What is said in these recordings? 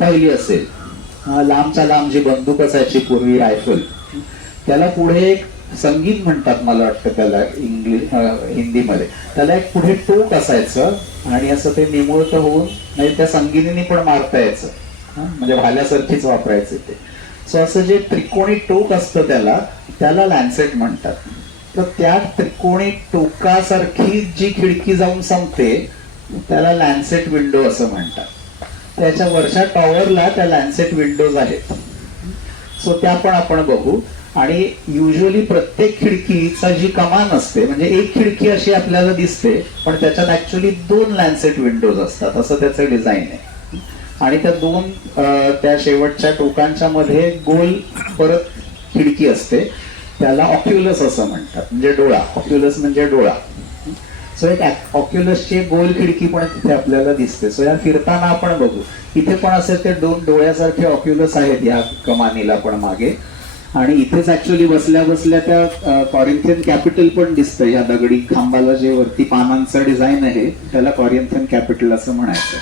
पाहिली असेल. लांबच्या लांब जी बंदूक असायची पूर्वी रायफल त्याला पुढे एक संगीत म्हणतात मला वाटतं त्याला इंग्लिश हिंदीमध्ये. त्याला एक पुढे टोक असायचं आणि असं ते निमुळत होऊन म्हणजे त्या संगीतीने पण मारता यायचं. म्हणजे भाल्यासारखीच वापरायचे ते. सो असं जे त्रिकोणी टोक असतं त्याला त्याला लॅन्सेट म्हणतात. तर त्या त्रिकोणी टोकासारखी जी खिडकी जाऊन संपते त्याला लॅन्सेट विंडो असं म्हणतात. त्याच्या वरच्या टॉवरला त्या लॅन्सेट विंडोज आहेत. सो त्या पण आपण बघू. आणि युजली प्रत्येक खिडकीचा जी कमान असते म्हणजे एक खिडकी अशी आपल्याला दिसते पण त्याच्यात ऍक्च्युली दोन लॅन्सेट विंडोज असतात. असं त्याचं डिझाईन आहे. आणि त्या दोन त्या शेवटच्या टोकांच्या मध्ये गोल परत खिडकी असते. त्याला ऑक्युलस असं म्हणतात म्हणजे डोळा. ऑक्युलस म्हणजे डोळा. सो एक ऑक्युलसची गोल खिडकी पण तिथे आपल्याला दिसते. सो या फिरताना आपण बघू. इथे पण असे ते दोन डोळ्यासारखे ऑक्युलस आहेत या कमानीला पण मागे. आणि इथेच ऍक्च्युली बसल्या बसल्या त्या कॉरिंथियन कॅपिटल पण दिसतं. या दगडी खांबाला जे वरती पानांचं डिझाईन आहे त्याला कॉरिंथियन कॅपिटल असं म्हणायचं.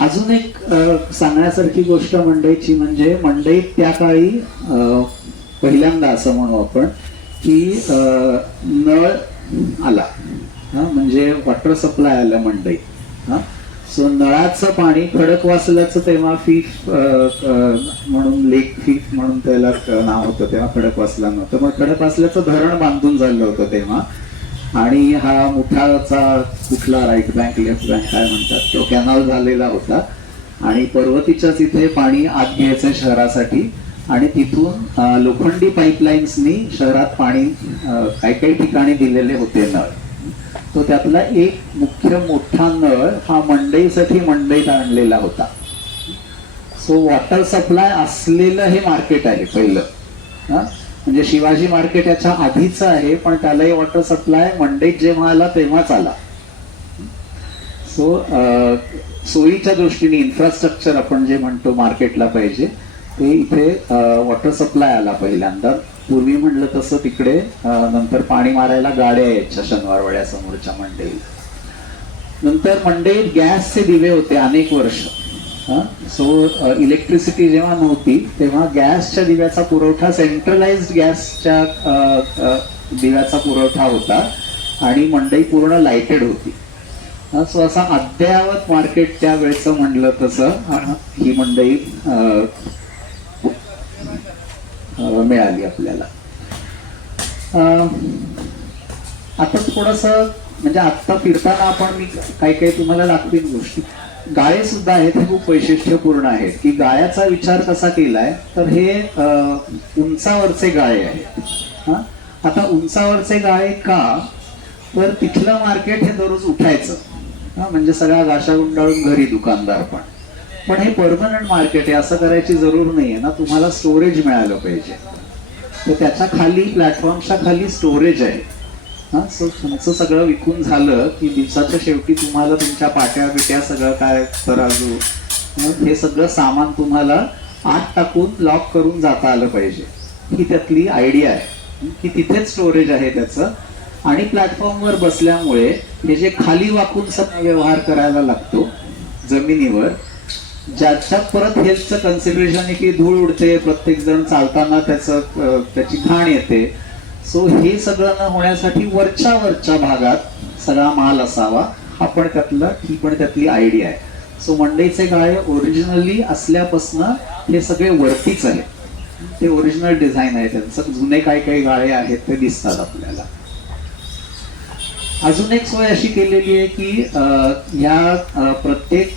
अजून एक सांगण्यासारखी गोष्ट मंडईची म्हणजे मंडईत त्या काळी पहिल्यांदा असं म्हणू आपण की नळ आला. हा, म्हणजे वॉटर सप्लाय आलं मंडईत हा सो नळाचं पाणी खडकवासल्याचं तेव्हा फीफ म्हणून लेक फीफ म्हणून त्याला नाव होतं तेव्हा खडकवासला नव्हतं. मग खडकवासल्याचं धरण बांधून झालं होतं तेव्हा. आणि हा मुठाचा कुठला राईट बँक लेफ्ट बँक काय म्हणतात तो कॅनॉल झालेला होता. आणि पर्वतीच्याच इथे पाणी आत घ्यायचं शहरासाठी. आणि तिथून लोखंडी पाईपलाईन्सनी शहरात पाणी काही काही ठिकाणी दिलेले होते नळ. तो त्यातला एक मुख्य मोठा नळ हा मंडईसाठी मंडईत आणलेला होता. सो वॉटर सप्लाय असलेलं हे मार्केट आहे पहिलं. हा? म्हणजे शिवाजी मार्केट याच्या आधीचं आहे पण त्यालाही वॉटर सप्लाय मंडईत जेव्हा आला तेव्हाच आला. सो सोयीच्या दृष्टीने इन्फ्रास्ट्रक्चर आपण जे म्हणतो मार्केटला पाहिजे ते इथे वॉटर सप्लाय आला पहिल्यांदा. पूर्वी म्हणलं तसं तिकडे नंतर पाणी मारायला गाड्या यायच्या शनिवार समोरच्या मंडईत. नंतर मंडईत गॅसचे दिवे होते अनेक वर्ष. सो इलेक्ट्रिसिटी जेव्हा नव्हती तेव्हा गॅसच्या दिव्याचा पुरवठा सेंट्रलाइज्ड गॅसच्या दिव्याचा पुरवठा होता आणि मंडई पूर्ण लाइटेड होती. सो असा अद्ययावत मार्केट त्या वेळचं म्हणलं तसं ही मंडई मिळाली आपल्याला. अ, आता थोडस म्हणजे आत्ता फिरताना आपण मी काही काही तुम्हाला दाखवीन गोष्टी. गाळे सुद्धा आहेत हे खूप वैशिष्ट्यपूर्ण आहेत. की गाळ्याचा विचार कसा केलाय तर हे उंचावरचे गाळे आहेत. हा? आता उंचावरचे गाळे का? तर तिथलं मार्केट हे दररोज उठायचं. म्हणजे सगळा गाशा गुंडाळून घरी दुकानदार पण. पण हे परमनंट मार्केट आहे असं करायची जरूर नाहीये ना. तुम्हाला स्टोरेज मिळालं पाहिजे. तर त्याच्याखाली प्लॅटफॉर्मच्या खाली स्टोरेज आहे. हा सो तुमचं सगळं विकून झालं की दिवसाच्या शेवटी तुम्हाला तुमच्या पाट्या बिट्या सगळं काय तराजू मग हे सगळं सामान तुम्हाला आत टाकून लॉक करून जाता आलं पाहिजे. ही त्यातली आयडिया आहे. की तिथेच स्टोरेज आहे त्याचं. आणि प्लॅटफॉर्मवर बसल्यामुळे हे जे खाली वाकून सगळा व्यवहार करायला लागतो जमिनीवर ज्याच्यात परत हेल्थचं कन्सिडरेशन आहे की धूळ उडते प्रत्येक जण चालताना त्याचं त्याची घाण येते. सो हे सगळं न होण्यासाठी वरच्या वरच्या भागात सगळा माल असावा. आपण त्यातलं ही पण त्यातली आयडिया आहे. सो मंडईचे गाळे ओरिजिनली असल्यापासनं हे सगळे वरतीच आहे ते ओरिजिनल डिझाईन आहे त्यांचं. जुने काही काही गाळे आहेत ते दिसतात आपल्याला. अजून एक सोय अशी केलेली आहे की या प्रत्येक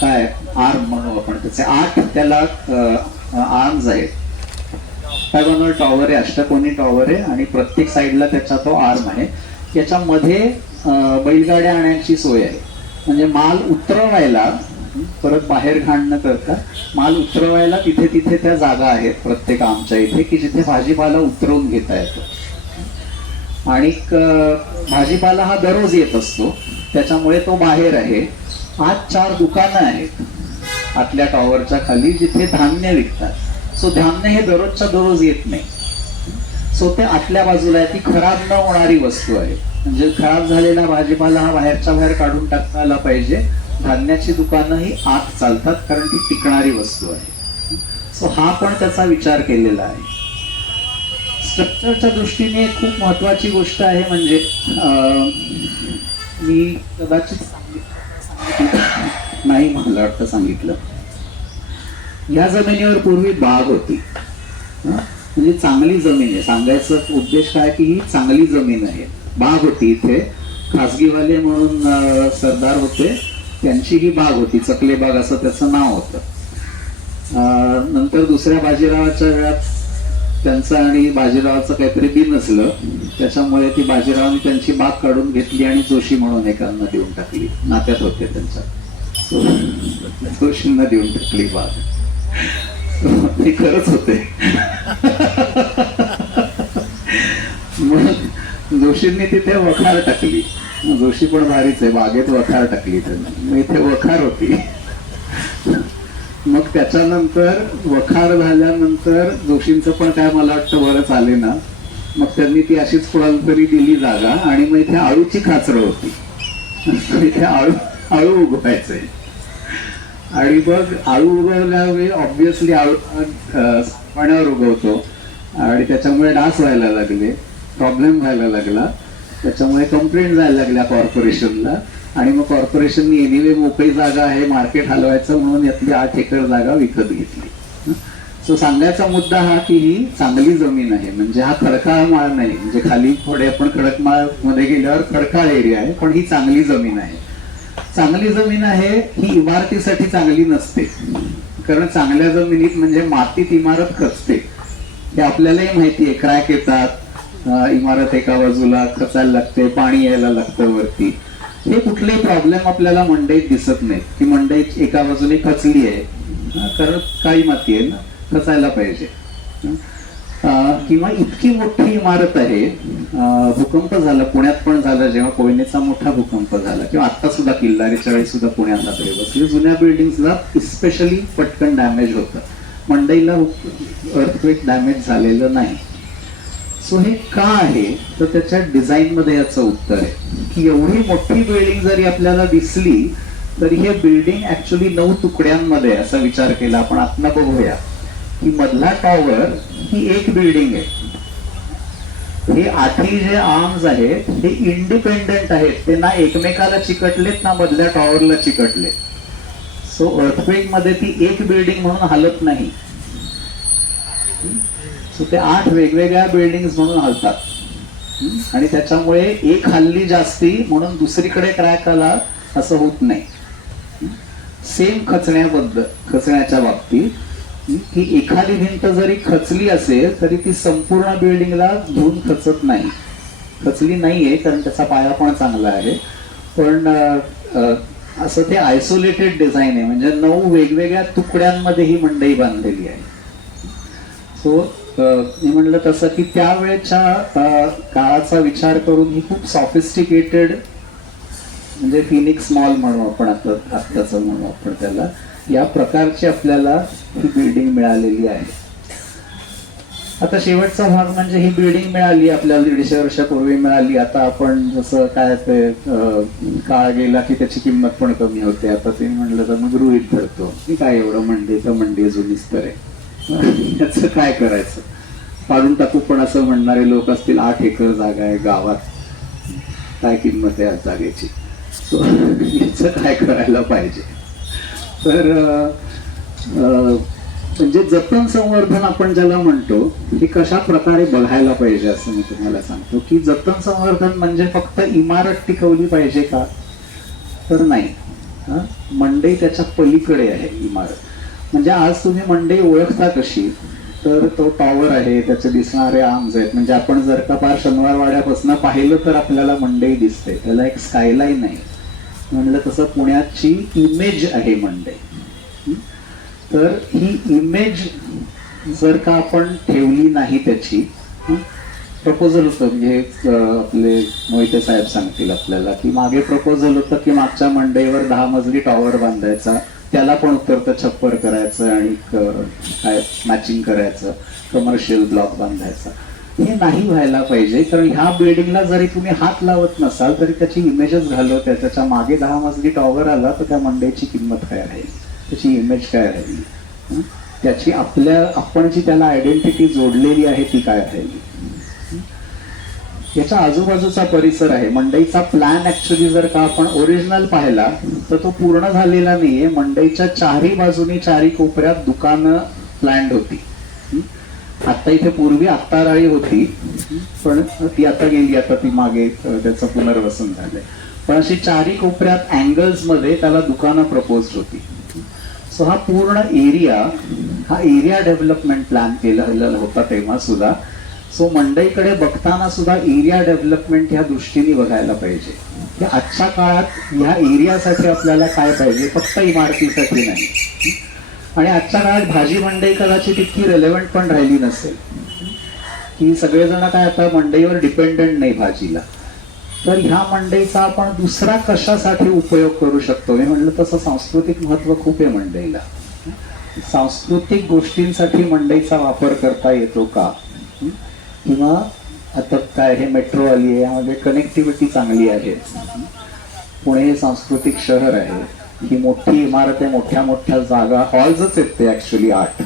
काय आर्म म्हणू आपण त्याचे आठ त्याला आर्म्स आहेत. ऑक्टागोनल टॉवर आहे अष्टकोनी टॉवर आहे आणि प्रत्येक साईडला त्याचा तो आर्म आहे. याच्यामध्ये बैलगाड्या आणण्याची सोय आहे. म्हणजे माल उतरवायला परत बाहेर घाण न करता माल उतरवायला तिथे तिथे त्या जागा आहेत प्रत्येक आमच्या इथे की जिथे भाजीपाला उतरवून घेता येतो. आणि भाजीपाला हा दररोज येत असतो. त्याच्यामुळे तो बाहेर आहे. आज चार दुकानं आहेत. आतल्या टॉवरच्या खाली जिथे धान्य विकतात. सो धान्य हे दररोजच्या दररोज येत नाही. सो ते आतल्या बाजूला आहे. ती खराब न होणारी वस्तू आहे. म्हणजे खराब झालेला भाजीपाला हा बाहेरच्या बाहेर काढून टाकता आला पाहिजे. धान्याची दुकानं ही आत चालतात कारण ती टिकणारी वस्तू आहे. सो हा पण त्याचा विचार केलेला आहे. स्ट्रक्चरच्या दृष्टीने खूप महत्वाची गोष्ट आहे म्हणजे मी कदाचित सांगितलं नाही मला वाटतं सांगितलं. या जमिनीवर पूर्वी बाग होती. म्हणजे चांगली जमीन आहे. सांगायचं उद्देश काय की ही चांगली जमीन आहे. बाग होती इथे. खासगीवाले म्हणून सरदार होते. त्यांची ही बाग होती. चकले बाग असं त्याचं नाव होतं. नंतर दुसऱ्या बाजीरावाच्या वेळात त्यांचं आणि बाजीरावाचं काहीतरी बिन असलं त्याच्यामुळे ती बाजीरावाने त्यांची बाग काढून घेतली आणि जोशी म्हणून एकांना देऊन टाकली. नात्यात होते त्यांच्या. जोशींना देऊन टाकली बाग ते खरंच होते. मग जोशींनी तिथे वखार टाकली. जोशी पण भारीच आहे बागेत वखार टाकली त्यांनी. इथे वखार होती. मग त्याच्यानंतर वखार झाल्यानंतर जोशींचं पण काय मला वाटतं बरंच आले ना मग त्यांनी ती अशीच कोणाला तरी दिली जागा आणि मग इथे आळूची खाचरं होती. इथे आळू आळू उगवायचे. आणि मग आळू उगवल्यावेळी ऑब्विसली आळू पाण्यावर उगवतो. आणि त्याच्यामुळे डास व्हायला लागले प्रॉब्लेम व्हायला लागला. त्याच्यामुळे कंप्लेंट जायला लागल्या कॉर्पोरेशनला आणि मग कॉर्पोरेशननी एनिवे मोकळी जागा आहे मार्केट हलवायचं म्हणून यातली आठ एकर जागा विकत घेतली. सो सांगायचा मुद्दा हा की ही चांगली जमीन आहे. म्हणजे हा खडकाळ माळ नाही. म्हणजे खाली थोडे आपण खडकमाळमध्ये गेल्यावर खडकाळ एरिया आहे पण ही चांगली जमीन आहे. चांगली जमीन आहे ही इमारतीसाठी चांगली नसते. कारण चांगल्या जमिनीत म्हणजे मातीत इमारत खचते. हे आपल्यालाही माहिती आहे क्रॅक येतात. इमारत एका बाजूला खचायला लागते पाणी यायला लागतं वरती. हे कुठलेही प्रॉब्लेम आपल्याला मंडईत दिसत नाही. की मंडईत एका बाजूने खचली आहे. खरंच कारण माती आहे ना खचायला पाहिजे. किंवा इतकी मोठी इमारत आहे भूकंप झाला पुण्यात पण झाला जेव्हा कोयनेचा मोठा भूकंप झाला किंवा आता सुद्धा किल्लारीच्या वेळी सुद्धा पुण्यात आपले म्हणजे बसले जुन्या बिल्डिंगला स्पेशली पटकन डॅमेज होतं. मंडईला अर्थक्वेक डॅमेज झालेलं नाही. सो हे का आहे? तर त्याच्या डिझाईन मध्ये याचं उत्तर आहे. की एवढी मोठी बिल्डिंग जरी आपल्याला दिसली तरी हे बिल्डिंग ऍक्च्युली नऊ तुकड्यांमध्ये असा विचार केला. आपण आत्ता बघूया. की मधला टॉवर ही एक बिल्डिंग आहे. हे आधी जे आर्म्स आहेत हे इंडिपेंडेंट आहेत. ते ना एकमेकाला चिकटलेत ना मधल्या टॉवरला चिकटलेत. सो अर्थक्वेकमध्ये ती एक बिल्डिंग म्हणून हलत नाही. सो ते आठ वेगवेगळ्या बिल्डिंग्स म्हणून हलतात. आणि त्याच्यामुळे एक हल्ली जास्ती म्हणून दुसरीकडे क्रॅक आला असं होत नाही. सेम खचण्याबद्दल खचण्याच्या बाबतीत. की एखादी भिंत जरी खचली असेल तरी ती संपूर्ण बिल्डिंगला धुवून खचत नाही. खचली नाहीये कारण त्याचा पाया पण चांगला आहे. पण असं ते आयसोलेटेड डिझाईन आहे. म्हणजे नऊ वेगवेगळ्या तुकड्यांमध्ये ही मंडई बांधलेली आहे. सो मी म्हणलं तसं की त्यावेळेच्या काळाचा विचार करून ही खूप सॉफिस्टिकेटेड म्हणजे फिनिक्स मॉल म्हणू आपण आता आत्ताचं म्हणू आपण त्याला या प्रकारची आपल्याला ही बिल्डिंग मिळालेली आहे. आता शेवटचा भाग म्हणजे ही बिल्डिंग मिळाली आपल्याला दीडशे वर्षापूर्वी मिळाली. आता आपण जसं काय ते काळ गेला की त्याची किंमत पण कमी होते. आता ते म्हणलं तर मग गृहित धरतो. की काय एवढं म्हणते तर मंडी जुनीच तर आहे याचं काय करायचं? पाडून टाकू पण असं म्हणणारे लोक असतील आठ एकर जागा आहे गावात. काय किंमत आहे या जागेची? याचं काय करायला पाहिजे? तर म्हणजे जतन संवर्धन आपण ज्याला म्हणतो हे कशा प्रकारे बघायला पाहिजे असं मी तुम्हाला सांगतो की जतन संवर्धन म्हणजे फक्त इमारत टिकवली पाहिजे का? तर नाही. मंडई त्याच्या पलीकडे आहे इमारत. म्हणजे आज तुम्ही मंडई ओळखता कशी? तर तो टॉवर आहे त्याचे दिसणारे आर्म्स आहेत. म्हणजे आपण जर का पार शनिवार वाड्यापासून पाहिलं तर आपल्याला मंडई दिसते त्याला एक स्कायलाईन आहे. म्हणलं तसं पुण्याची इमेज आहे मंडई तर ही इमेज जर का आपण ठेवली नाही त्याची प्रपोजल होतं. म्हणजे आपले मोहिते साहेब सांगतील आपल्याला की मागे प्रपोजल होतं की मागच्या मंडईवर दहा मजली टॉवर बांधायचा. त्याला पण उतरतं छप्पर करायचं आणि काय मॅचिंग करायचं कमर्शियल ब्लॉक बांधायचा. हे नाही व्हायला पाहिजे कारण ह्या बिल्डिंगला जरी तुम्ही हात लावत नसाल तरी त्याची इमेजच घालवत आहे. त्याच्यामागे दहा मजली टॉवर आला तर त्या मंडईची किंमत काय राहील? त्याची इमेज काय राहील? त्याची आपल्या आपण जी त्याला आयडेंटिटी जोडलेली आहे ती काय राहील? याच्या आजूबाजूचा परिसर आहे. मंडईचा प्लॅन ऍक्च्युली जर का आपण ओरिजिनल पाहिला तर तो पूर्ण झालेला नाहीये. मंडईच्या चारही बाजूनी चारही कोपऱ्यात दुकानं प्लॅन्ड होती. आता इथे पूर्वी आत्ताराळी होती. पण ती आता गेली आता ती मागे त्याचं पुनर्वसन झालंय. पण अशी चारही कोपऱ्यात अँगल्समध्ये त्याला दुकानं प्रपोज होती. सो हा पूर्ण एरिया हा एरिया डेव्हलपमेंट प्लॅन केला होता तेव्हा सुद्धा. सो मंडईकडे बघताना सुद्धा एरिया डेव्हलपमेंट ह्या दृष्टीने बघायला पाहिजे. की आजच्या काळात ह्या एरियासाठी आपल्याला काय पाहिजे? फक्त इमारतीसाठी नाही. आणि आजच्या काळात भाजी मंडई कदाचित इतकी रेलेव्हंट पण राहिली नसेल. की सगळेजण काय आता मंडईवर डिपेंडंट नाही भाजीला. तर ह्या मंडईचा आपण दुसरा कशासाठी उपयोग करू शकतो? मी म्हणलं तसं सांस्कृतिक महत्त्व खूप आहे मंडईला. सांस्कृतिक गोष्टींसाठी मंडईचा वापर करता येतो का? किंवा आता काय हे मेट्रो आली आहे यामध्ये कनेक्टिव्हिटी चांगली आहे. पुणे हे सांस्कृतिक शहर आहे. ही मोठी इमारत आहे मोठ्या मोठ्या जागा हॉल्सच आहेत ते ॲक्च्युली आठ.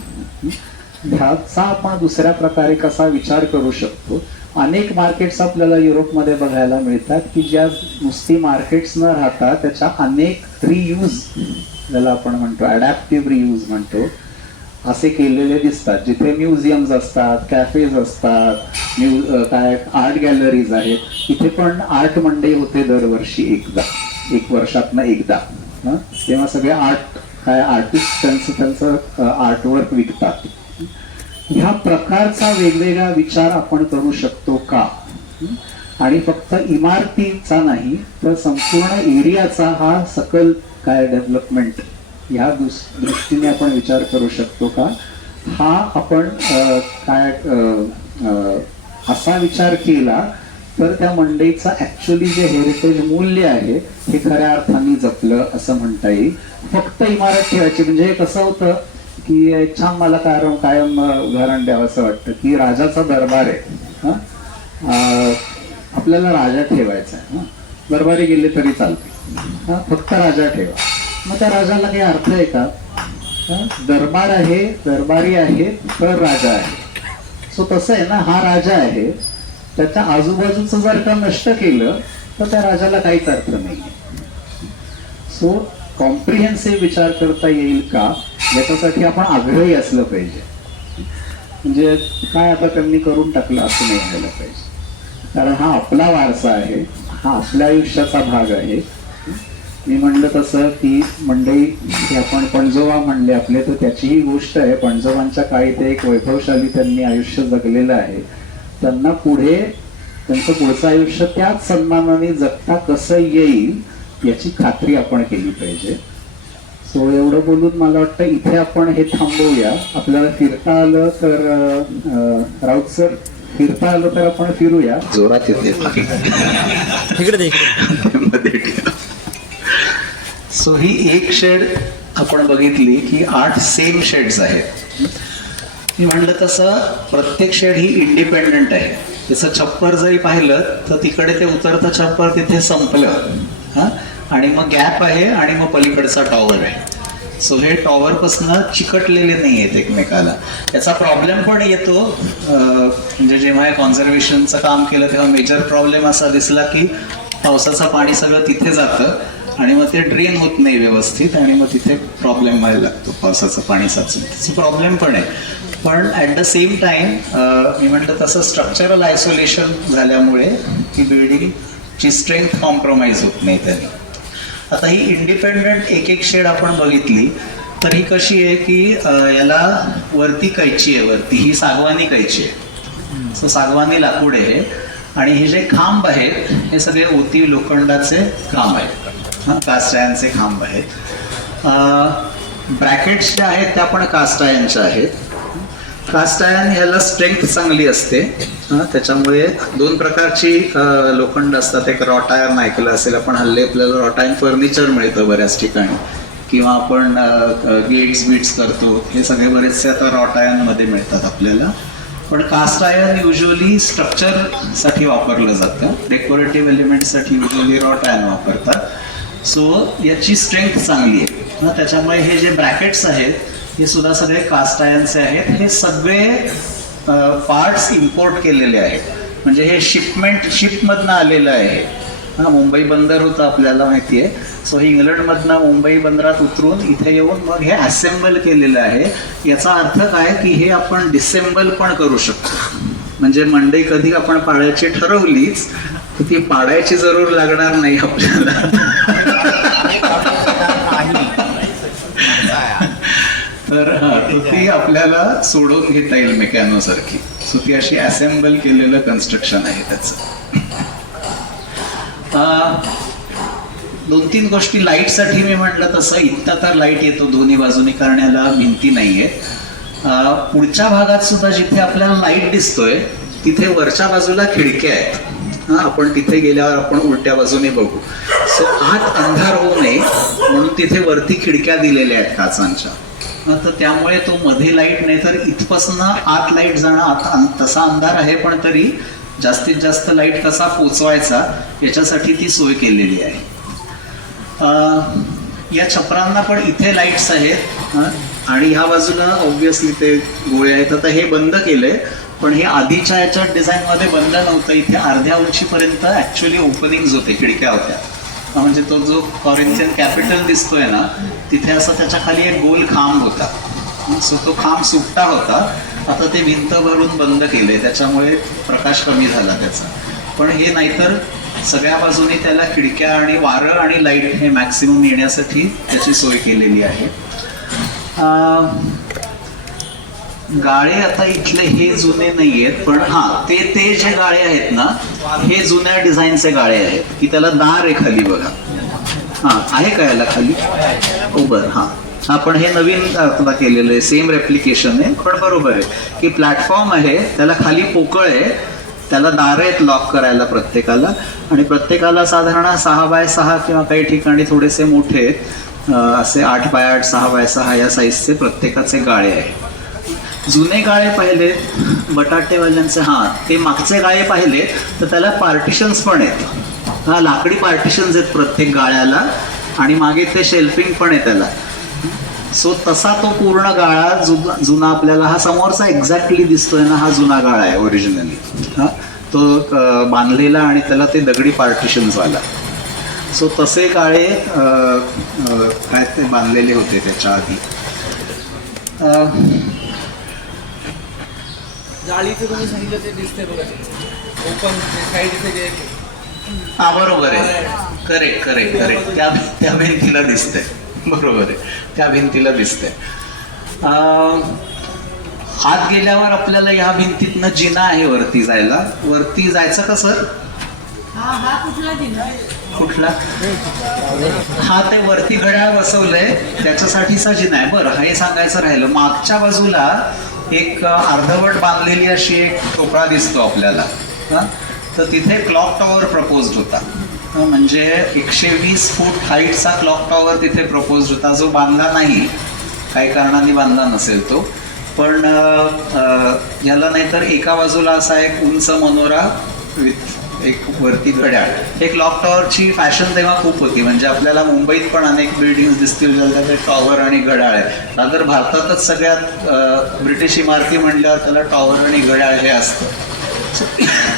ह्याचा आपण दुसऱ्या प्रकारे कसा विचार करू शकतो? अनेक मार्केट्स आपल्याला युरोपमध्ये बघायला मिळतात की ज्या नुसती मार्केट्स न राहता त्याच्या अनेक रियूज ज्याला आपण म्हणतो अडॅप्टिव्ह रियूज म्हणतो असे केलेले दिसतात जिथे म्युझियम्स असतात कॅफेज असतात म्यु काय आर्ट गॅलरीज आहेत इथे पण आर्ट मंडे होते दरवर्षी एकदा एक वर्षातनं एकदा. तेव्हा सगळे आर्ट काय आर्टिस्ट त्यांचं त्यांचं आर्टवर्क विकतात. ह्या प्रकारचा वेगवेगळा विचार आपण करू शकतो का? आणि फक्त इमारतीचा नाही तर संपूर्ण एरियाचा हा सकल काय डेव्हलपमेंट ह्या दृष्टीने आपण विचार करू शकतो का? हा आपण काय असा विचार केला तर त्या मंडईचं ऍक्च्युली जे हेरिटेज मूल्य आहे हे खऱ्या अर्थाने जपलं असं म्हणता येईल. फक्त इमारत ठेवायची म्हणजे हे कसं होतं की छान मला कायम कायम उदाहरण द्यावं असं वाटतं की राजाचा दरबार आहे आपल्याला राजा ठेवायचा आहे दरबारी गेले तरी चालते फक्त राजा ठेवा. मग त्या राजाला काही अर्थ आहे का? दरबार आहे दरबारी आहे तर राजा आहे. सो तसं आहे ना हा राजा आहे. त्याच्या आजूबाजूचं जर का नष्ट केलं तर त्या राजाला काहीच अर्थ नाही सो कॉम्प्रिहेन्सिव्ह विचार करता येईल का? याच्यासाठी आपण आग्रही असलं पाहिजे. म्हणजे काय आता त्यांनी करून टाकलं असं नाही झालं पाहिजे. कारण हा आपला वारसा आहे हा आपल्या आयुष्याचा भाग आहे. मी म्हणलं तसं की मंडई हे आपण पणजोबा म्हणले आपले तर त्याची ही गोष्ट आहे. पणजोबांच्या काळी ते एक वैभवशाली त्यांनी आयुष्य जगलेलं आहे. त्यांना पुढे त्यांचं पुढचं आयुष्य त्याच सन्मानाने जगता कसं येईल याची खात्री आपण केली पाहिजे. सो एवढं बोलून मला वाटतं इथे आपण हे थांबवूया. आपल्याला फिरता आलं तर राऊत सर फिरता आलं तर आपण फिरूया. जोरात येते. इकडे दे इकडे मध्ये ठेव. सो ही एक शेड आपण बघितली की आठ सेम शेड्स आहेत. मी म्हणलं तसं प्रत्येक शेड ही इंडिपेंडंट आहे. त्याचं छप्पर जरी पाहिलं तर तिकडे ते उतरतं छप्पर तिथे संपलं. हा? आणि मग गॅप आहे आणि मग पलीकडचा टॉवर आहे. सो हे टॉवरपासनं चिकटलेले नाही आहेत एकमेकाला. याचा प्रॉब्लेम पण येतो. म्हणजे जेव्हा हे कॉन्झर्वेशनचं काम केलं तेव्हा मेजर प्रॉब्लेम असा दिसला की पावसाचं पाणी सगळं तिथे जातं. आणि मग ते ड्रेन होत नाही व्यवस्थित आणि मग तिथे प्रॉब्लेम व्हायला लागतो. पावसाचं पाणी साचून. त्याचा प्रॉब्लेम पण आहे. पण ॲट द सेम टाइम मी म्हटलं तसं स्ट्रक्चरल आयसोलेशन झाल्यामुळे ती बिल्डिंगची स्ट्रेंथ कॉम्प्रोमाइज होत नाही त्यांनी. आता ही इंडिपेंडंट एक एक शेड आपण बघितली तर ही कशी आहे की याला वरती कैची आहे वरती. ही सागवानी कैची आहे. सो सागवानी लाकूड आहे. आणि हे जे खांब आहेत हे सगळे ओती लोखंडाचे खांब आहेत. हां कास्ट आयनचे खांब आहेत. ब्रॅकेट्स ज्या आहेत त्या पण कास्ट आयनच्या आहेत. कास्ट आयन ह्याला स्ट्रेंथ चांगली असते. त्याच्यामुळे दोन प्रकारची लोखंड असतात. एक रॉट आयर्न ऐकलं असेल आपण हल्ले आपल्याला रॉट आयर्न फर्निचर मिळतं बऱ्याच ठिकाणी. किंवा आपण गेट्स बीट्स करतो. हे सगळे बरेचसे आता रॉट आयर्नमध्ये मिळतात आपल्याला. पण कास्ट आयर्न युजली स्ट्रक्चरसाठी वापरलं जातं. डेकोरेटिव्ह एलिमेंटसाठी युजली रॉट आयर्न वापरतात. सो याची स्ट्रेंथ चांगली आहे. ना त्याच्यामुळे हे जे ब्रॅकेट्स आहेत हे सुद्धा सगळे कास्ट आयर्नचे आहेत. हे सगळे पार्ट्स इम्पोर्ट केलेले आहेत. म्हणजे हे शिपमेंट शिपमधनं आलेलं आहे हा. मुंबई बंदर होतं आपल्याला माहिती आहे सो हे इंग्लंडमधनं मुंबई बंदरात उतरून इथे येऊन मग हे असेंबल केलेलं आहे. याचा अर्थ काय की हे आपण डिसेंबल पण करू शकतो. म्हणजे मंडई कधी आपण पाळायची ठरवलीच ती पाडायची जरूर लागणार नाही आपल्याला. तर हा ती आपल्याला सोडून घेता येईल मेकॅनो सारखी. सो ती अशी असेंबल केलेलं कन्स्ट्रक्शन आहे त्याचं. दोन तीन गोष्टी लाईटसाठी मी म्हटलं तसं इतका तर लाइट येतो दोन्ही बाजूनी करण्याला भिंती नाहीये. पुढच्या भागात सुद्धा जिथे आपल्याला लाइट दिसतोय तिथे वरच्या बाजूला खिडक्या आहेत. आपण तिथे गेल्यावर आपण उलट्या बाजूने बघू. सो आत अंधार होऊ नये म्हणून तिथे वरती खिडक्या दिलेल्या आहेत काचांच्या. तर त्यामुळे तो मध्ये लाइट नाही तर इथपासून आत लाइट जाणं आता तसा अंधार आहे पण तरी जास्तीत जास्त लाइट कसा पोचवायचा याच्यासाठी ती सोय केलेली आहे. अं, या छपरांना पण इथे लाईट्स आहेत आणि ह्या बाजूला ऑब्विसली ते गोळे आहेत. आता हे बंद केलंय पण हे आधीच्या याच्या डिझाईनमध्ये बंद नव्हतं. इथे अर्ध्या उंचीपर्यंत ॲक्च्युली ओपनिंग्ज होते खिडक्या होत्या. म्हणजे तो जो कॉरिंथियन कॅपिटल दिसतोय ना तिथे असं त्याच्याखाली एक गोल खांब होता. सो तो खांब सुट्टा होता. आता ते भिंत भरून बंद केले त्याच्यामुळे प्रकाश कमी झाला त्याचा. पण हे नाहीतर सगळ्या बाजूने त्याला खिडक्या आणि वारं आणि लाइट हे मॅक्सिमम येण्यासाठी त्याची सोय केलेली आहे. गाळे आता इथले हे जुने नाही आहेत पण हा ते ते जे गाळे आहेत ना हे जुन्या डिझाईनचे गाळे आहेत. की त्याला दार आहे खाली बघा. हा आहे का याला खाली? हो बरं हा. हा पण हे नवीन आता केलेलं आहे सेम रेप्लिकेशन आहे पण बरोबर आहे. की प्लॅटफॉर्म आहे त्याला खाली पोकळ आहे त्याला दार आहेत लॉक करायला प्रत्येकाला. आणि प्रत्येकाला साधारण सहा बाय सहा किंवा काही ठिकाणी थोडेसे मोठे आहेत. असे आठ बाय आठ सहा बाय सहा या साईजचे प्रत्येकाचे गाळे आहेत. जुने गाळे पाहिलेत बटाटेवाल्यांचे हां ते मागचे गाळे पाहिलेत तर त्याला पार्टिशन्स पण आहेत. हा लाकडी पार्टिशन्स आहेत प्रत्येक गाळ्याला आणि मागे ते शेल्फिंग पण आहे त्याला. सो तसा तो पूर्ण गाळा जुना जुना आपल्याला हा समोरचा एक्झॅक्टली दिसतोय ना हा जुना गाळा आहे ओरिजिनली हा? तो बांधलेला आणि त्याला ते दगडी पार्टिशन्स झाला सो तसे गाळे काय ते बांधलेले होते त्याच्या आधी. जाळीचं तुम्ही सांगितलं ते दिसतंय बघा. ओपन साईड इथे जे हा बरोबर आहे. करेक्ट करेक्ट करेक्ट त्या त्या भिंतीला दिसते बरोबर आहे. त्या भिंतीला दिसते आत गेल्यावर आपल्याला ह्या भिंतीतनं जिना आहे वरती जायला. वरती जायचं कसं हा हा कुठला जिल्हा कुठला? हा ते वरती घड्याळ बसवलंय. त्याच्यासाठीचा जिना आहे. बरं हे सांगायचं राहिलं. मागच्या बाजूला एक अर्धवट बांधलेली अशी एक टोपळा दिसतो आपल्याला. हां? तर तिथे क्लॉक टॉवर प्रपोज होता. म्हणजे एकशे वीस फूट हाईटचा क्लॉक टॉवर तिथे प्रपोज होता. जो बांधला नाही काही कारणाने बांधला नसेल तो. पण ह्याला याला नाहीतर एका बाजूला असा एक उंच मनोरा विथ एक वरती घड्याळ. हे लॉक टॉवरची फॅशन तेव्हा खूप होती. म्हणजे आपल्याला मुंबईत पण अनेक बिल्डिंग दिसतील ज्याला टॉवर आणि घड्याळ आहे तर भारतातच सगळ्यात ब्रिटिश इमारती म्हणल्यावर त्याला टॉवर आणि घड्याळ हे असतं.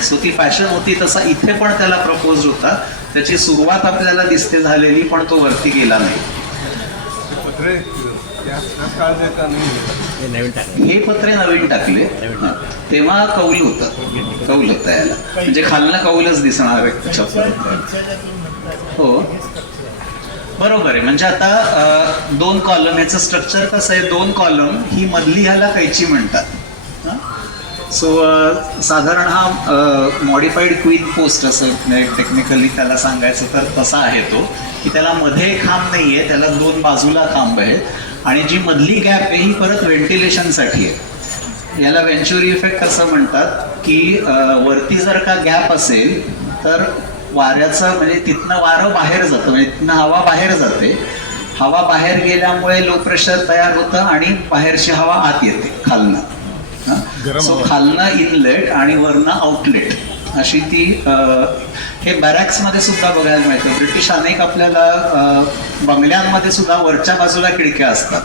सो ती फॅशन होती तसा इथे पण त्याला प्रपोज होता. त्याची सुरुवात आपल्याला दिसते झालेली पण तो वरती गेला नाही. हे पत्रे नवीन टाकले. तेव्हा कौल होत. कौल होतं याला म्हणजे खालनं कौलच दिसणार हो. बरोबर आहे. म्हणजे आता दोन कॉलम याचं स्ट्रक्चर कसं आहे? दोन कॉलम ही मधली ह्याला कैची म्हणतात. सो साधारण हा मॉडिफाईड क्वीन पोस्ट असं म्हणजे टेक्निकली त्याला सांगायचं तर तसा आहे तो. की त्याला मध्ये खांब नाही आहे त्याला दोन बाजूला खांब आहेत. आणि जी मधली गॅप आहे ही परत व्हेंटिलेशनसाठी आहे. याला वेंच्युरी इफेक्ट असं म्हणतात की वरती जर का गॅप असेल तर वाऱ्याचं म्हणजे तिथनं वारं बाहेर जातं. म्हणजे तिथनं हवा बाहेर जाते. हवा बाहेर गेल्यामुळे लो प्रेशर तयार होतं आणि बाहेरची हवा आत येते खालनं? सो खालनं इनलेट आणि वरनं आउटलेट अशी ती हे बॅरॅक्समध्ये सुद्धा बघायला मिळतं. ब्रिटिश अनेक आपल्याला बंगल्यांमध्ये सुद्धा वरच्या बाजूला खिडक्या असतात.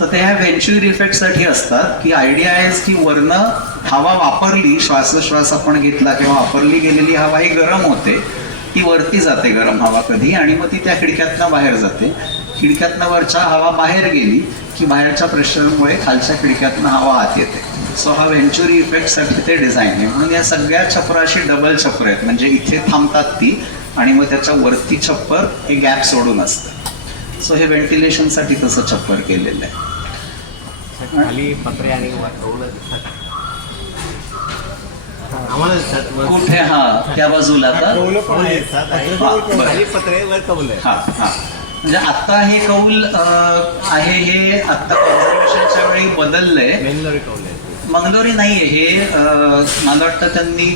तर ते ह्या व्हेंच्युअर इफेक्टसाठी असतात की आयडिया आहे की वरनं हवा वापरली श्वासोश्वास आपण घेतला किंवा वापरली गेलेली हवा ही गरम होते ती वरती जाते गरम हवा कधी आणि मग ती त्या खिडक्यातनं बाहेर जाते. खिडक्यातनं वरच्या हवा बाहेर गेली की बाहेरच्या प्रेशरमुळे खालच्या खिडक्यातनं हवा आत येते. सो हा व्हेंच्युरी इफेक्टसाठी ते डिझाईन आहे. म्हणून या सगळ्या छपराशी डबल छपर आहेत. म्हणजे इथे थांबतात ती आणि मग त्याच्या वरती छप्पर हे गॅप सोडून असतं. सो हे व्हेंटिलेशनसाठी तसं छप्पर केलेलं आहे. कुठे? हा त्या बाजूला हा, आहे हा हा. म्हणजे आता हे कौल आहे हे आता कॉन्झर्वेशनच्या वेळी बदललंय. बेंगलोरी कौलं आहे. मंगलोरी नाहीये हे मला वाटतं त्यांनी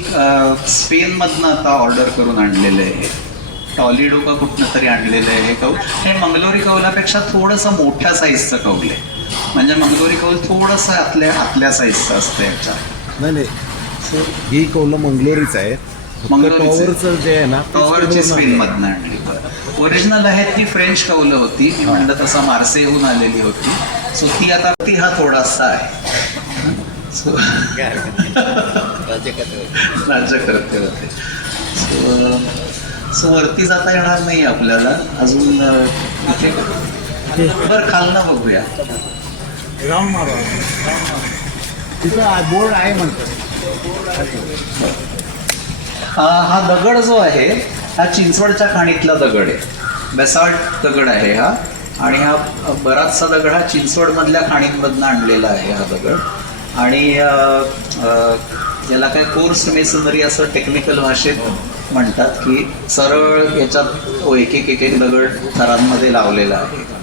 स्पेन मधनं आता ऑर्डर करून आणलेलं आहे. हे. टॉलिडो का कुठनं तरी आणलेलं आहे हे कौल. हे मंगलोरी कौलापेक्षा थोडंसं मोठ्या साईजचं कौल आहे. म्हणजे मंगलोरी कौल थोडंसं आतल्या आतल्या साईजचं असतं याच्यात नाही नाही. ही कौलं मंगलोरीच आहे. मंगलोरीच जे आहे ना ते टॉवरची स्पेन. मधनं आणली ओरिजिनल आहे ती फ्रेंच कौलं होती. मी म्हणलं तसं मार्सेहून आलेली होती. सो ती आता ती हा थोडासा आहे. नाही. राज्यकर्ते होते. सो सो वरती जाता येणार नाही आपल्याला. अजून इथे. बरं खालनं बघूया. मारा तिथं बोर्ड आहे म्हणतात. हा हा दगड जो आहे हा चिंचवडच्या खाणीतला दगड आहे. बेसाल्ट दगड आहे हा. आणि हा बराचसा दगड हा चिंचवडमधल्या खाणींमधनं आणलेला आहे हा दगड. आणि याला काय कोर्स मेसनरी असं टेक्निकल भाषेत म्हणतात की सरळ याच्यात एक एक एक एक दगड थरांमध्ये लावलेला आहे.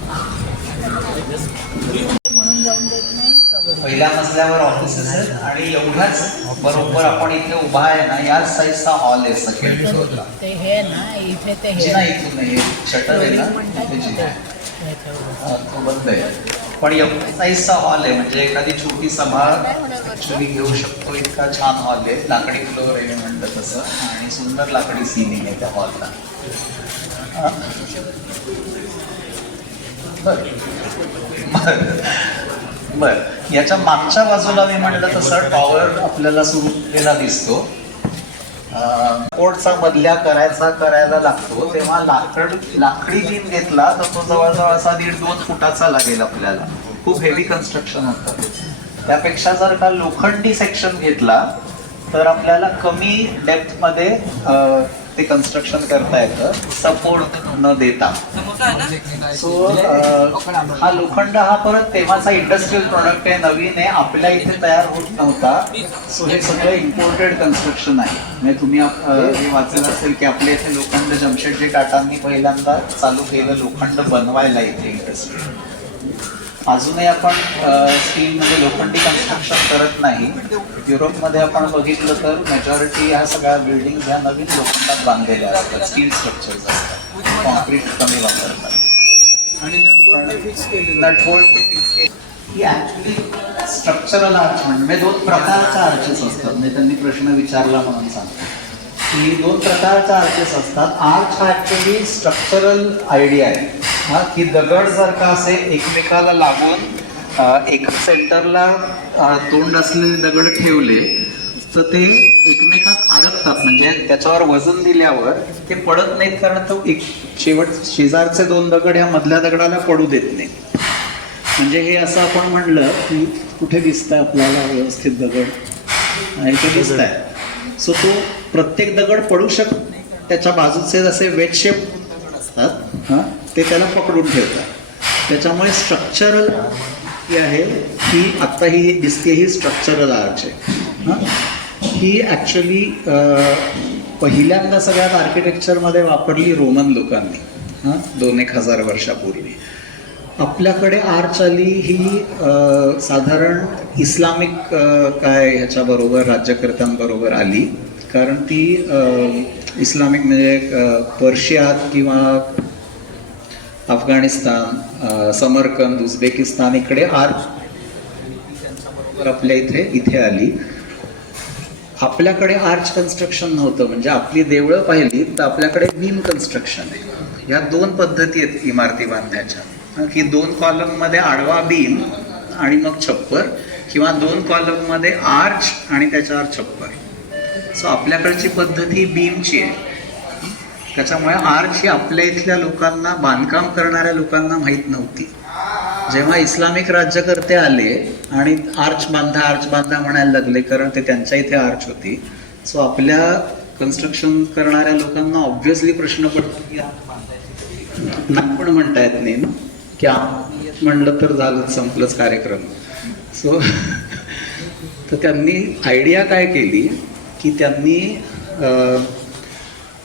पहिल्या मजल्यावर ऑफिसेस आहेत आणि एवढ्याच बरोबर आपण इथे उभा आहे ना याच साईजचा हॉल आहे फ्लोअरला ते हे ना इथे ते हे इथून हे शटर आहे ना. ते. आहे. ह्याच्यावर. हा, तो बंद आहे. पण एवढ्या साईजचा हॉल आहे म्हणजे एखादी छोटी सभा ऍक्च्युली घेऊ शकतो. इतका छान हॉल आहे. लाकडी फ्लोअर आहे मी म्हणलं तसं. आणि सुंदर लाकडी सिलिंग आहे त्या हॉलला बर. बर. याच्या मागच्या बाजूला मी म्हणलं तसं टॉवर आपल्याला सुरू केलेला दिसतो. अं, कोटचा बदल्या करायचा करायला लागतो. तेव्हा लाकड लाकडी बीम घेतला तर तो जवळजवळ असा दीड दोन फुटाचा लागेल आपल्याला. खूप हेवी कन्स्ट्रक्शन होतं. त्यापेक्षा जर का लोखंडी सेक्शन घेतला तर आपल्याला कमी डेप्थमध्ये ते कन्स्ट्रक्शन करता येतं. सपोर्ट न देता. सो हा लोखंड हा परत तेव्हाचा इंडस्ट्रियल प्रोडक्ट आहे. नवीन आहे. आपल्या इथे तयार होत नव्हता. सो हे सगळं इम्पोर्टेड कन्स्ट्रक्शन आहे. म्हणजे तुम्ही हे वाचलं असेल की आपल्या इथे लोखंड जमशेदजी टाटांनी पहिल्यांदा चालू केलं लोखंड बनवायला इथे इंडस्ट्री अजूनही आपण स्टीलमध्ये लोखंडी कन्स्ट्रक्शन करत नाही. युरोपमध्ये आपण बघितलं तर मेजॉरिटी ह्या सगळ्या बिल्डिंग ह्या नवीन लोखंडात बांधलेल्या असतात. स्टील स्ट्रक्चर्स असतात. कॉन्क्रीट कमी वापरतात. आणि नटबोल्ट ही स्ट्रक्चरल आर्च म्हणजे दोन प्रकारच्या आर्चेस असतात. म्हणजे त्यांनी प्रश्न विचारला म्हणून सांगतो. की दोन प्रकारच्या आर्चेस असतात. आर्च हा ऍक्च्युली स्ट्रक्चरल आयडिया आहे. हा की दगड जर का असे एकमेकाला लागून एका सेंटरला तोंड असलेले दगड ठेवले तर ते एकमेकात अडकतात. म्हणजे त्याच्यावर वजन दिल्यावर ते पडत नाहीत कारण तो एक शेवट शेजारचे दोन दगड ह्या मधल्या दगडाला पडू देत नाही म्हणजे हे असं आपण म्हणलं की कुठे दिसतंय आपल्याला व्यवस्थित दगड? आणि ते दिसत आहे सो तो प्रत्येक दगड पडू शक त्याच्या बाजूचे जसे वेट शेप असतात हां? ते त्याला पकडून ठेवतात. त्याच्यामुळे स्ट्रक्चरल ही आहे ही आत्ता ही दिसते ही स्ट्रक्चरल आर्च आहे. हां? ही ॲक्च्युली पहिल्यांदा सगळ्यात आर्किटेक्चरमध्ये वापरली रोमन लोकांनी हां? दोन एक हजार वर्षापूर्वी. आपल्याकडे आर्च आली ही साधारण इस्लामिक काय ह्याच्याबरोबर राज्यकर्त्यांबरोबर आली. कारण ती इस्लामिक म्हणजे पर्शियात किंवा अफगाणिस्तान समरकंद उझबेकिस्तान इकडे आर्च आपल्या इथे इथे आली. आपल्याकडे आर्च कन्स्ट्रक्शन नव्हतं. म्हणजे आपली देवळं पाहिली तर आपल्याकडे बीम कन्स्ट्रक्शन आहे. या दोन पद्धती आहेत इमारती बांधण्याच्या की दोन कॉलममध्ये आडवा बीम आणि मग छप्पर किंवा दोन कॉलममध्ये आर्च आणि त्याच्यावर छप्पर. सो आपल्याकडची पद्धत ही बीमची आहे. त्याच्यामुळे आर्च ही आपल्या इथल्या लोकांना बांधकाम करणाऱ्या लोकांना माहीत नव्हती. जेव्हा इस्लामिक राज्यकर्ते आले आणि आर्च बांधा आर्च बांधा म्हणायला लागले कारण ते त्यांच्या इथे आर्च होती. सो आपल्या कन्स्ट्रक्शन करणाऱ्या लोकांना ऑब्व्हियसली प्रश्न पडतो की नाही पण म्हणता येत नाही ना की म्हणलं तर झालं संपलंच कार्यक्रम. सो तर त्यांनी आयडिया काय केली? की त्यांनी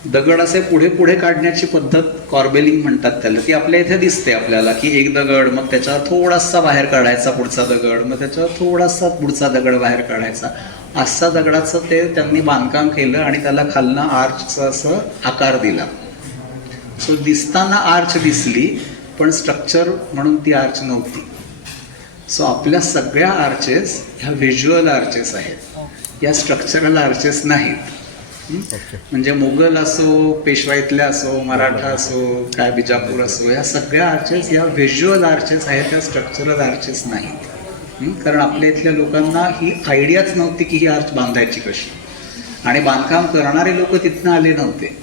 दगड असे पुढे पुढे काढण्याची पद्धत कॉर्बेलिंग म्हणतात त्याला. ती आपल्या इथे दिसते आपल्याला की एक दगड मग त्याच्यावर थोडासा बाहेर काढायचा पुढचा दगड मग त्याच्यावर थोडासा पुढचा दगड बाहेर काढायचा. असा दगडाचं ते त्यांनी बांधकाम केलं आणि त्याला खालनं आर्चचा असं आकार दिला. सो दिसताना आर्च दिसली पण स्ट्रक्चर म्हणून ती आर्च नव्हती. सो आपल्या सगळ्या आर्चेस ह्या व्हिज्युअल आर्चेस आहेत. या स्ट्रक्चरल आर्चेस नाहीत. म्हणजे मोगल असो पेशवाईतल्या असो मराठा असो काय बिजापूर असो या सगळ्या आर्चेस या व्हिज्युअल आर्चेस आहेत त्या स्ट्रक्चरल आर्चेस नाहीत. कारण आपल्या इथल्या लोकांना ही आयडियाच नव्हती की ही आर्च बांधायची कशी. आणि बांधकाम करणारे लोक तिथनं आले नव्हते.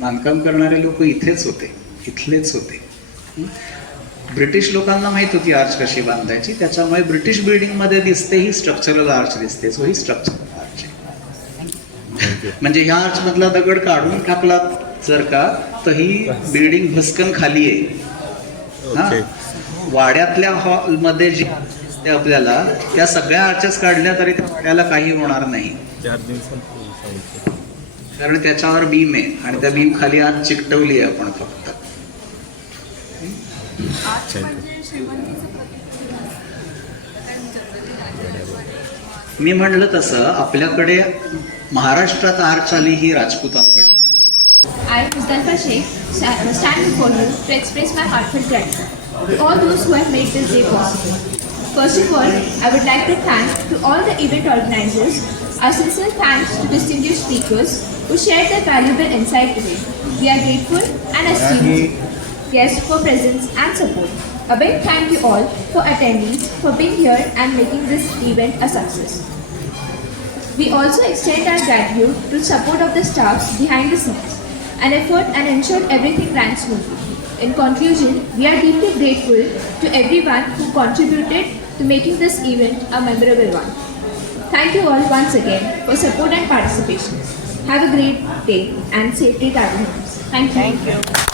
बांधकाम करणारे लोक इथेच होते इथलेच होते. ब्रिटिश लोकांना माहीत होती आर्च कशी बांधायची त्याच्यामुळे ब्रिटिश बिल्डिंगमध्ये दिसते ही स्ट्रक्चरल आर्च दिसते. सो ही स्ट्रक्चर म्हणजे ह्या आर्च मधला दगड काढून टाकला जर का तर ही बिल्डिंग भस्कन खाली आहे. हा? वाड्यातल्या हॉलमध्ये जी दिसते आपल्याला त्या सगळ्या आर्चेस काढल्या तरी त्या वाड्याला काही होणार नाही. कारण त्याच्यावर बीम आहे आणि त्या बीम खाली आत चिकटवली आहे आपण फक्त. मी म्हणलं तसं आपल्याकडे महाराष्ट्रात आर्च आली ही राजपूतांकडे I, Mustafa Sheikh, sta- stand before you to express my heartfelt gratitude to all those who have made this day possible. First of all, I would like to thank to all the event organizers. Our sincere thanks to distinguished speakers who shared their valuable insight today. We are grateful and esteemed guests for presence and support. A big thank you all for attending, for being here and making this event a success. We also extend our gratitude to support of the staffs behind the scenes, an effort and ensured everything ran smoothly. In conclusion, we are deeply grateful to everyone who contributed to making this event a memorable one. Thank you all once again for support and participation. Have a great day and safely travel homes. Thank you. Thank you.